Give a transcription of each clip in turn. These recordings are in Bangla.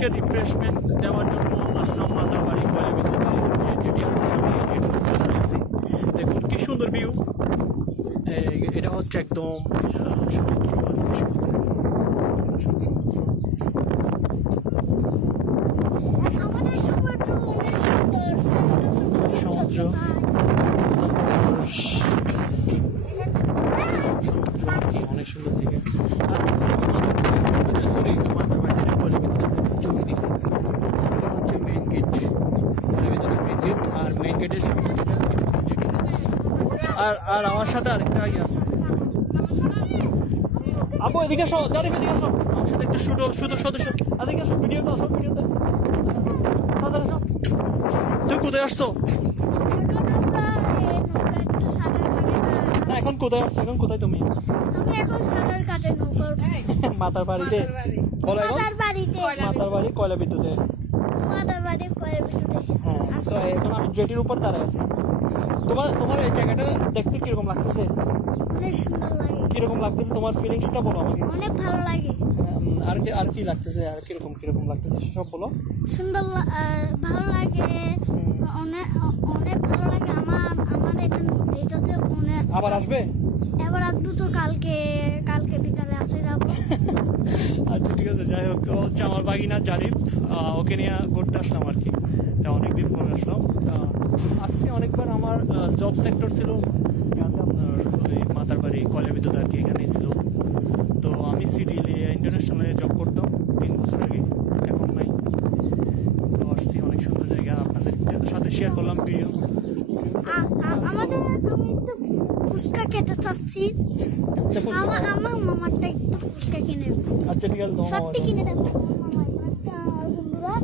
মনকে রিফ্রেশমেন্ট দেওয়ার জন্য আসলাম মাতাবাড়ি কয়লা বিদ্যুতে যে যেটি আছে আমি যেটি আছি। দেখুন কি সুন্দর ভিউ। এটা হচ্ছে একদম সমুদ্র সমুদ্র অনেক সুন্দর থেকে সরি মাতাবাড়ির কয়লা বিদ্যুতের ছবি দিকে এটা হচ্ছে মেইন গেট, কয়লা বিদ্যুতের মেইন গেট। আর মেইন গেটের সামনে যেটা আর আমার সাথে আরেকটা আছে। আপু এদিকে আসো, জারিফ এদিকে আসো, আমার সাথে একটা শুধু সদস্য এদিকে আসো, ভিডিওটা আসো, ভিডিওটা তাড়াতাড়ি আসো। তুই কোথায় আসছো? না এখন কোথায় আসছো? এখন কোথায় তুমি? মাতার বাড়িতে। বলো এখন মাতার বাড়ি কয়লা বিদ্যুতে। হ্যাঁ, তো এখন আমি জেটির উপর দাঁড়ায় আছি। তোমার এই জায়গাটা দেখতে কিরকম লাগতেছে? কিরকম লাগতেছে তোমার ফিলিংসটা বলো আমাকে। অনেক ভালো লাগে। আর কি লাগতেছে, আর কিরকম লাগতেছে সব বলো। সুন্দর ভালো লাগে, অনেক অনেক ভালো লাগে। আমার এটাতে অনেক আবার আসবে? এবার আসবো তো কালকে বিকালে আসে যাবো। আচ্ছা ঠিক আছে, যাই হোক হচ্ছে আমার বাগিনা জারিফ, ওকে নিয়ে ঘুরতে আসলাম আর কি। অনেকদিন পরে আসলাম, আসছি অনেকবার। আমার জব সেক্টর ছিল আপনার ওই মাতার বাড়ি কয়লা বিদ্যুৎ আর কি, এখানেই ছিল। তো আমি সিটি ইন্টারন্যাশনালে জব করতাম 3 বছর আগে, এখন নাই। তো আসছি, অনেক সুন্দর জায়গা, আপনাদের সাথে শেয়ার করলাম ভিডিও। আমি একটু ফুচকা খেতে চাচ্ছি। আমার মামারটা একটু ফুচকা কিনে দেবো। আচ্ছা ঠিক আছে, সত্যি কিনে দেবো। বন্ধুরা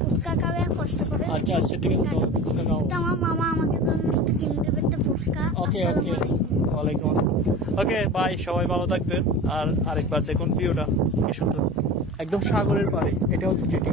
ফুচকা খাবে কষ্ট করে। আচ্ছা আচ্ছা ঠিক আছে, তো ফুচকা খাও। তো আমার মামা আমাকে জন্য একটু কিনে দেবে একটা ফুচকা। ওকে ওকে, ওয়ালাইকুম আসসালাম। ওকে বাই, সবাই ভালো থাকবেন। আর আরেকবার দেখুন ভিউটা কি সুন্দর, একদম সাগরের পাড়ে। এটা হচ্ছে জেটি।